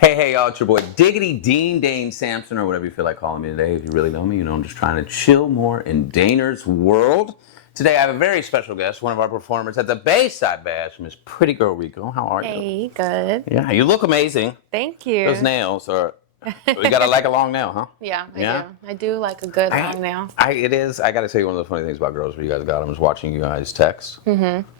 Hey, y'all, it's your boy Diggity Dean Dane Sampson, or whatever you feel like calling me today. If you really know me, you know I'm just trying to chill more in Daner's world. Today I have a very special guest, one of our performers at the Bayside Bash, Miss Pretty Girl Rico. How are you? Hey, good. Yeah, you look amazing. Thank Those you. nails are, you got like a long nail, huh? Yeah, I Yeah? do. I do like a good long nail. It is. I got to tell you, one of the funny things about girls where you guys got them is watching you guys text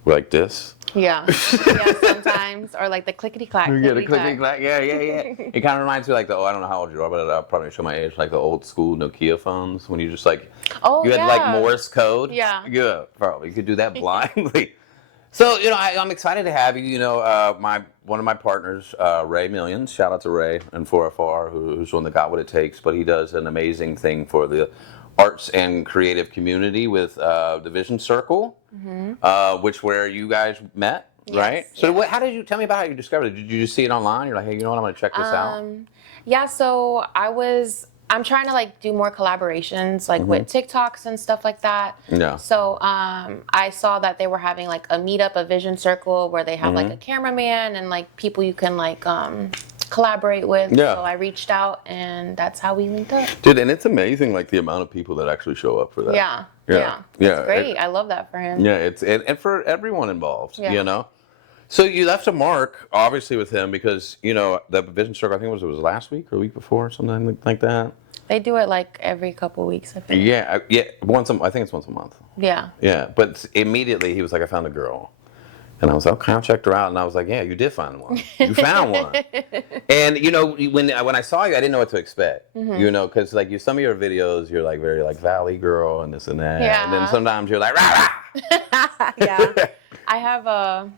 like this. Yeah. Yeah, sometimes. Or like the clickety clack. You get a clicky clack. Yeah. It kind of reminds me like I don't know how old you are, but I'll probably show my age, like the old school Nokia phones when you just like, Oh, you had yeah. like Morse code. Yeah. Yeah, probably. You could do that blindly. So, I'm excited to have you. One of my partners, Ray Millions. Shout out to Ray and 4FR, who's one that got what it takes. But he does an amazing thing for the arts and creative community with the Vision Circle, which where you guys met, right? So, how did you tell me about how you discovered it? Did you just see it online? You're like, hey, you know what? I'm going to check this out. Yeah, so I'm trying to like do more collaborations like with TikToks and stuff like that. Yeah. So I saw that they were having like a meetup, a Vision Circle, where they have like a cameraman and like people you can like collaborate with. Yeah. So I reached out and that's how we linked up. Dude, and it's amazing, like the amount of people that actually show up for that. Yeah. Yeah. It's great. I love that for him. Yeah, and for everyone involved, Yeah. So you left a mark, obviously, with him because, the Vision Circle, I think it was last week or the week before, something like that. They do it like every couple weeks, I think. Yeah, I think it's once a month. Yeah. Yeah, but immediately he was like, I found a girl. And I was like, okay, I checked her out. And I was like, yeah, you did find one. You found one. And, when I saw you, I didn't know what to expect. Because like some of your videos, you're like very like Valley girl and this and that. Yeah. And then sometimes you're like, rah, rah. Yeah. I have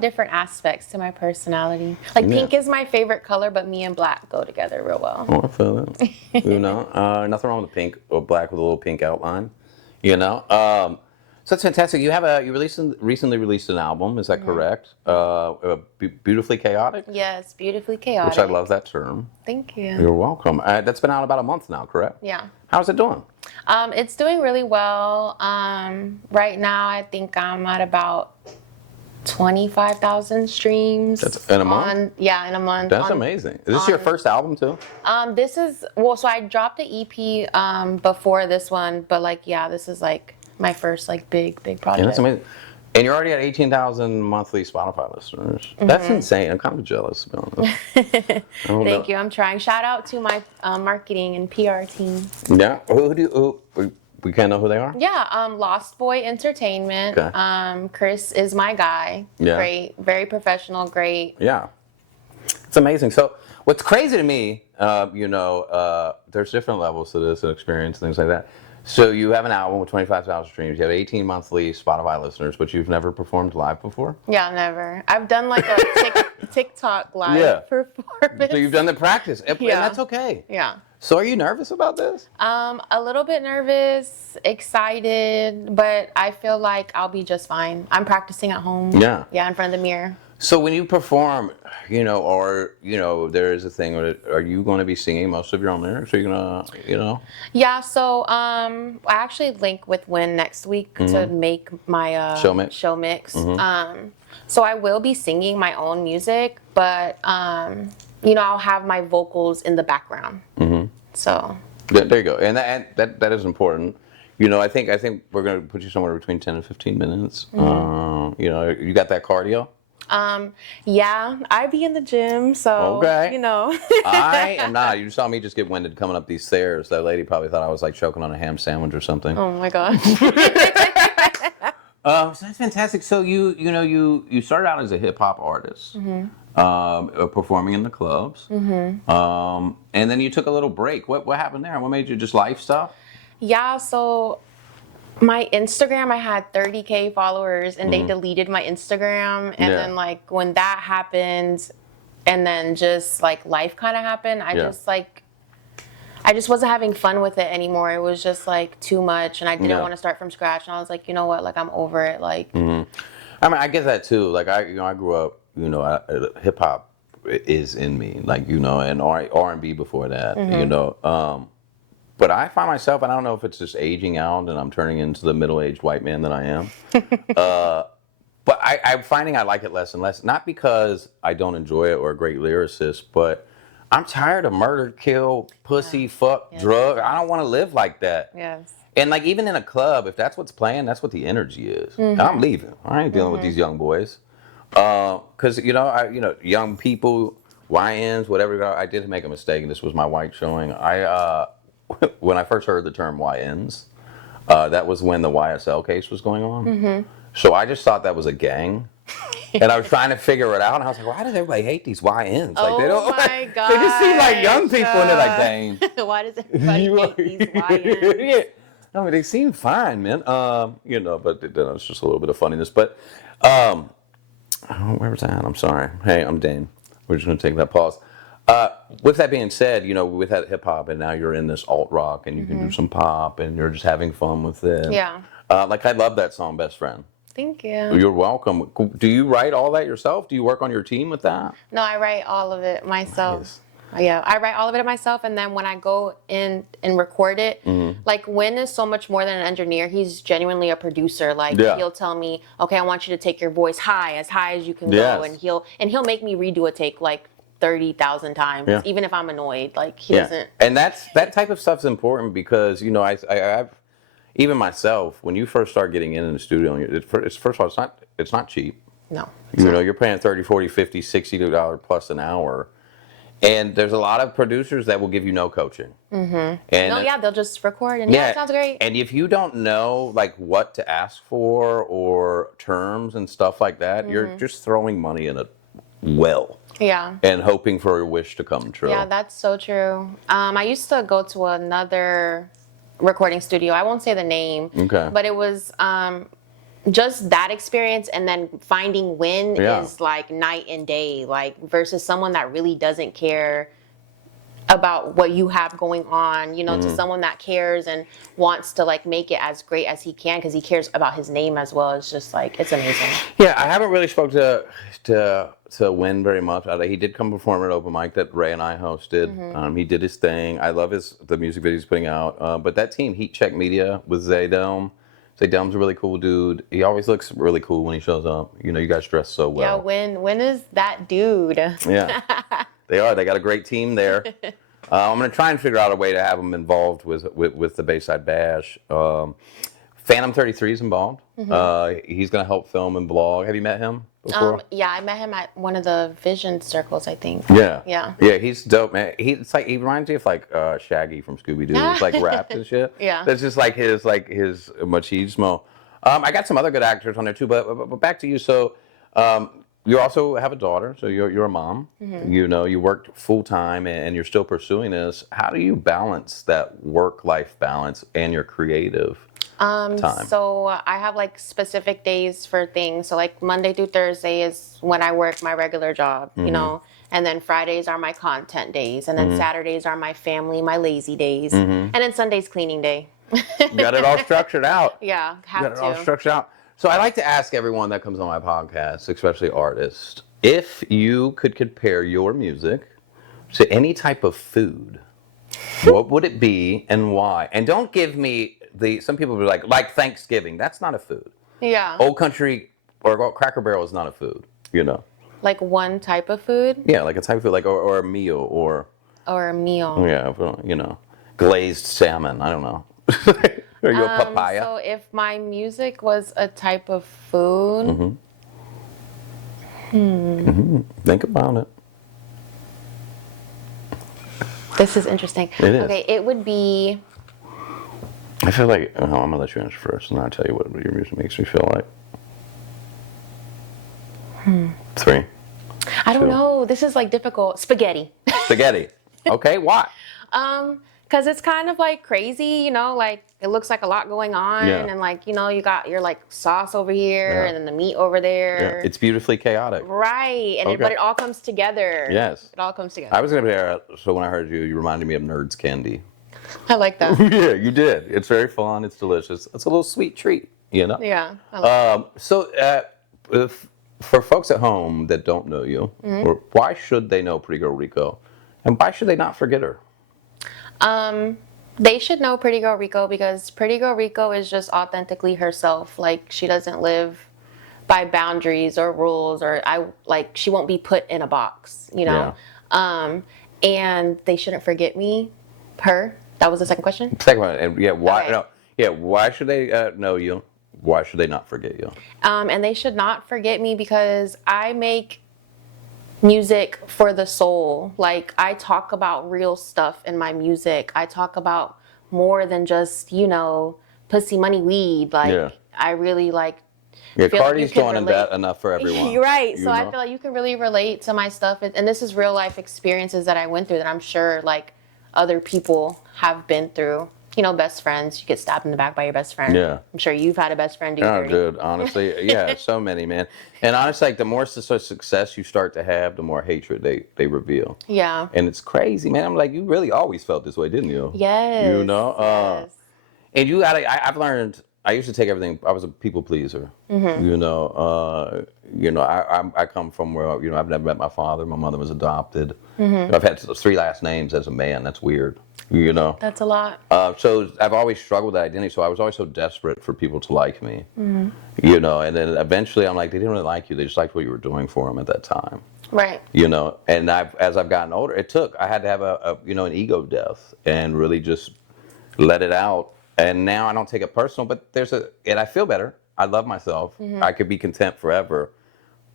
different aspects to my personality. Like pink is my favorite color, but me and black go together real well. Oh, I feel it. Nothing wrong with the pink or black with a little pink outline. So that's fantastic. You recently released an album. Is that correct? Beautifully Chaotic. Yes, beautifully chaotic. Which I love that term. Thank you. You're welcome. That's been out about a month now, correct? Yeah. How's it doing? It's doing really well. Right now, I think I'm at about 25,000 streams. That's in a month? In a month. That's amazing. Is this your first album too? So I dropped the EP before this one, but this is like my first like big project. Yeah, that's amazing. And you're already at 18,000 monthly Spotify listeners. That's insane. I'm kind of jealous, to be honest. Thank you. I'm trying. Shout out to my marketing and PR team. Yeah. We can't know who they are? Yeah, Lost Boy Entertainment. Okay. Chris is my guy. Yeah. Great, very professional, great. Yeah. It's amazing. So what's crazy to me, there's different levels to this and experience, things like that. So you have an album with 25,000 streams. You have 18 monthly Spotify listeners, but you've never performed live before? Yeah, never. I've done like a TikTok live performance. So you've done the practice, and that's okay. Yeah. So are you nervous about this? A little bit nervous, excited, but I feel like I'll be just fine. I'm practicing at home. Yeah. Yeah, in front of the mirror. So when you perform, there is a thing where are you going to be singing most of your own lyrics? Are you going to, Yeah, so I actually link with Win next week to make my show mix. So I will be singing my own music, but I'll have my vocals in the background. So there you go, and that is important. I think we're going to put you somewhere between 10 and 15 minutes. You got that cardio? Yeah, I be in the gym, so okay. I am not. You saw me just get winded coming up these stairs. That lady probably thought I was like choking on a ham sandwich or something. Oh my gosh. So that's fantastic. So you started out as a hip hop artist, performing in the clubs, and then you took a little break. What happened there? What made you just life stuff? Yeah, so my Instagram, I had 30K followers and they deleted my Instagram. And then like when that happened and then just like life kind of happened, I just wasn't having fun with it anymore. It was just like too much and I didn't want to start from scratch. And I was like, you know what, like I'm over it. Like, I mean, I get that too. Like I grew up, hip hop is in me, like, and R&B before that, But I find myself, and I don't know if it's just aging out and I'm turning into the middle-aged white man that I am, but I'm finding I like it less and less. Not because I don't enjoy it or a great lyricist, but I'm tired of murder, kill, pussy, fuck, Yes. drug. I don't want to live like that. Yes. And like even in a club, if that's what's playing, that's what the energy is. And I'm leaving. I ain't dealing with these young boys. Because young people, YNs, whatever. I did make a mistake, and this was my white showing. When I first heard the term YNs, that was when the YSL case was going on. So I just thought that was a gang. And I was trying to figure it out, and I was like, why does everybody hate these YNs? Like, they don't, my God. They just seem like young people, and they're like, dang. Why does everybody hate these YNs? Yeah. I mean, they seem fine, man. But it's just a little bit of funniness. But where was that? I'm sorry. Hey, I'm Dane. We're just going to take that pause. With that being said, with that hip hop, and now you're in this alt rock, and you can do some pop, and you're just having fun with it. Yeah. I love that song, Best Friend. Thank you. You're welcome. Do you write all that yourself? Do you work on your team with that? No, I write all of it myself. Nice. Yeah, I write all of it myself, and then when I go in and record it, like Win is so much more than an engineer. He's genuinely a producer. Like he'll tell me, okay, I want you to take your voice as high as you can go, and he'll make me redo a take like 30,000 times, even if I'm annoyed. Like he doesn't. And that type of stuff's important because I've even myself, when you first start getting in the studio, first of all, it's not cheap. No. You're paying $30, $40, $50, $60 plus an hour. And there's a lot of producers that will give you no coaching. And they'll just record and it sounds great. And if you don't know like what to ask for or terms and stuff like that, you're just throwing money in a well. Yeah. And hoping for your wish to come true. Yeah, that's so true. I used to go to another recording studio. I won't say the name. Okay. But it was just that experience, and then finding Win is like night and day, like versus someone that really doesn't care about what you have going on, to someone that cares and wants to like make it as great as he can because he cares about his name as well. It's just like, it's amazing. Yeah, I haven't really spoke to Win very much. He did come perform at open mic that Ray and I hosted. He did his thing. I love the music videos he's putting out. But that team, Heat Check Media with Zaydome. Zaydome a really cool dude. He always looks really cool when he shows up. You guys dress so well. Yeah, Win is that dude. Yeah, they are. They got a great team there. I'm going to try and figure out a way to have them involved with the Bayside Bash. Phantom 33 is involved. He's going to help film and blog. Have you met him before? Yeah, I met him at one of the Vision circles, I think. Yeah, he's dope, man. He reminds me of like Shaggy from Scooby Doo. It's like rapped and shit. Yeah, that's just like his machismo. I got some other good actors on there too, but back to you. So you also have a daughter, so you're a mom. You worked full time and you're still pursuing this. How do you balance that work-life balance and your creative time? So I have like specific days for things. So like Monday through Thursday is when I work my regular job, and then Fridays are my content days, and then Saturdays are my family, my lazy days, and then Sunday's cleaning day. You got it all structured out. Yeah, have to. You got it all structured out. So I like to ask everyone that comes on my podcast, especially artists, if you could compare your music to any type of food, what would it be and why? And don't give me some people will be like Thanksgiving. That's not a food. Yeah. Old Country or Cracker Barrel is not a food, Like one type of food? Yeah, like a type of food, like or a meal or a meal. Yeah, glazed salmon. I don't know. Are you a papaya? So if my music was a type of food, think about it. This is interesting. It is. Okay, it would be. I feel like I'm gonna let you answer first, and then I'll tell you what your music makes me feel like. 3. I don't know. This is like difficult. Spaghetti. Spaghetti. Okay, why? Because it's kind of like crazy, like it looks like a lot going on, and like you got your like sauce over here, and then the meat over there. Yeah. It's beautifully chaotic. Right, and but it all comes together. Yes, it all comes together. I was gonna be so when I heard you reminded me of Nerds Candy. I like that. Yeah, you did. It's very fun. It's delicious. It's a little sweet treat, Yeah. I like so, for folks at home that don't know you, why should they know Pretty Girl Rico, and why should they not forget her? They should know Pretty Girl Rico because Pretty Girl Rico is just authentically herself. Like she doesn't live by boundaries or rules, or she won't be put in a box, you know. And they shouldn't forget me. That was the second question. Second one, and why? Okay. No, why should they know you? Why should they not forget you? And they should not forget me because I make music for the soul. Like, I talk about real stuff in my music. I talk about more than just, pussy, money, weed. Like, I really feel Cardi's like you can doing that enough for everyone. You're right. So I feel like you can really relate to my stuff. And this is real life experiences that I went through that I'm sure other people have been through. Best friends. You get stabbed in the back by your best friend. Yeah. I'm sure you've had a best friend do dirty. Dude, honestly, so many, man. And honestly, the more success you start to have, the more hatred they reveal. Yeah. And it's crazy, man. I'm like, you really always felt this way, didn't you? Yes. Yes. And you gotta, I've learned, I used to take everything, I was a people pleaser. Mm-hmm. I come from where, I've never met my father. My mother was adopted. Mm-hmm. I've had 3 last names as a man. That's weird. That's a lot. So I've always struggled with identity. So I was always so desperate for people to like me. Mm-hmm. And then eventually I'm like, they didn't really like you. They just liked what you were doing for them at that time. Right. And as I've gotten older, I had to have an ego death and really just let it out. And now I don't take it personal, but and I feel better. I love myself. Mm-hmm. I could be content forever,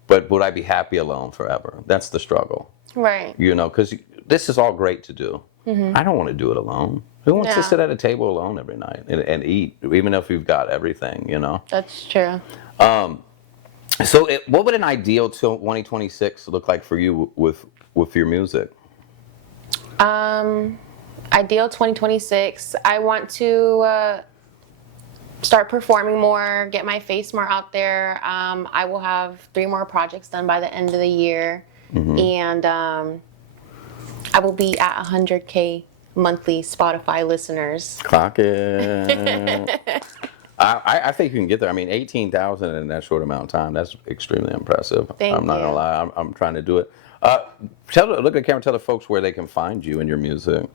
but would I be happy alone forever? That's the struggle. Right. Because this is all great to do. Mm-hmm. I don't want to do it alone. Who wants to sit at a table alone every night and eat, even if you've got everything, That's true. So what would an ideal 2026 look like for you with your music? Ideal 2026, I want to start performing more, get my face more out there. I will have 3 more projects done by the end of the year. Mm-hmm. And I will be at 100K monthly Spotify listeners. Clock it. I think you can get there. I mean, 18,000 in that short amount of time, that's extremely impressive. I'm not going to lie. I'm trying to do it. Look at the camera, tell the folks where they can find you and your music.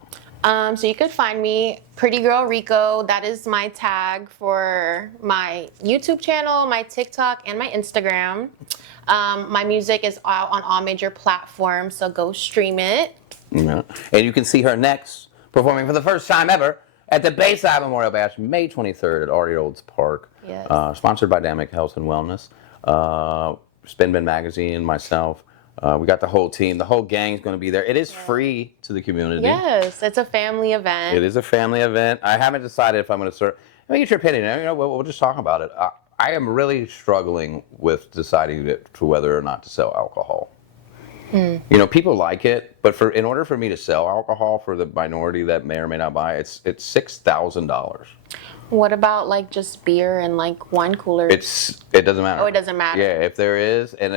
So you could find me, Pretty Girl Rico. That is my tag for my YouTube channel, my TikTok, and my Instagram. My music is out on all major platforms, so go stream it. Yeah. And you can see her next, performing for the first time ever at the Bayside Memorial Bash, May 23rd at Artie Olds Park. Yes. Sponsored by Damick Health and Wellness, Spin Bin Magazine, myself. We got the whole team. The whole gang's going to be there. It is free to the community. Yes, it's a family event. It is a family event. I haven't decided if I'm going to serve. Let me get your opinion. We'll just talk about it. I am really struggling with deciding to whether or not to sell alcohol. People like it, but in order for me to sell alcohol for the minority that may or may not buy, it's $6,000. What about just beer and wine coolers? It doesn't matter. Oh, it doesn't matter. Yeah, if there is, and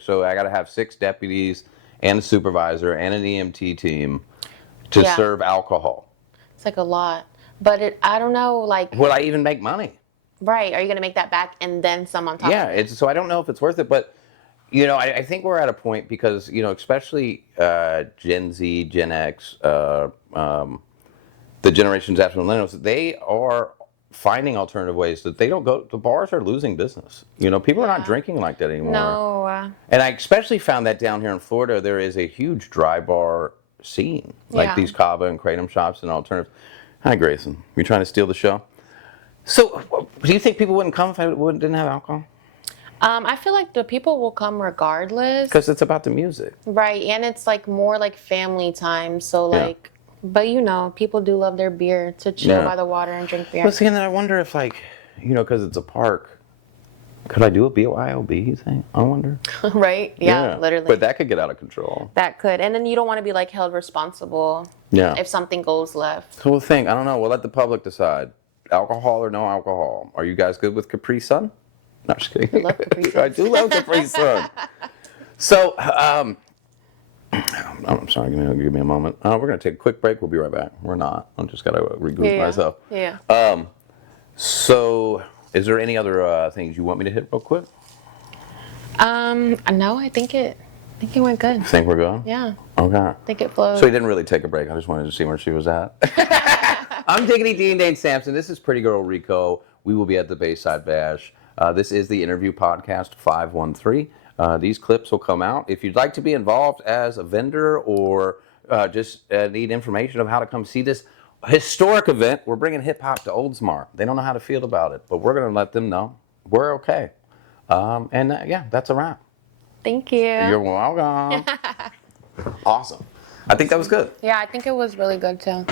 so I got to have 6 deputies and a supervisor and an EMT team to serve alcohol. It's a lot, but I don't know. Will I even make money? Right? Are you going to make that back and then some on top? Yeah, so I don't know if it's worth it, but. I think we're at a point because, especially Gen Z, Gen X, the generations after millennials, they are finding alternative ways that they don't go. The bars are losing business. People are not drinking like that anymore. No. And I especially found that down here in Florida, there is a huge dry bar scene, like these Cava and Kratom shops and alternatives. Hi, Grayson. You trying to steal the show? So, do you think people wouldn't come if I didn't have alcohol? I feel like the people will come regardless. Because it's about the music. Right, and it's more like family time. So but people do love their beer to chill by the water and drink beer. Well, see, and then I wonder if because it's a park, could I do a BYOB, you think? I wonder. Right, yeah, literally. But that could get out of control. That could, and then you don't want to be held responsible if something goes left. So we'll think, I don't know, we'll let the public decide. Alcohol or no alcohol? Are you guys good with Capri Sun? No, I'm just kidding. I love Capri Sun. I do love Capri Sun. So, I'm sorry, give me a moment. We're going to take a quick break. We'll be right back. We're not. I'm just got to regroup myself. Yeah. So, is there any other things you want me to hit real quick? No, I think it went good. Think we're good? Yeah. Okay. I think it flowed. So, you didn't really take a break. I just wanted to see where she was at. I'm Diggity Dean Dane Sampson. This is Pretty Girl Rico. We will be at the Bayside Bash. This is the Interview Podcast 513. These clips will come out. If you'd like to be involved as a vendor or just need information of how to come see this historic event, we're bringing hip hop to Oldsmar. They don't know how to feel about it, but we're going to let them know we're okay. Yeah, that's a wrap. Thank you. You're welcome. Awesome. I think that was good. Yeah, I think it was really good too.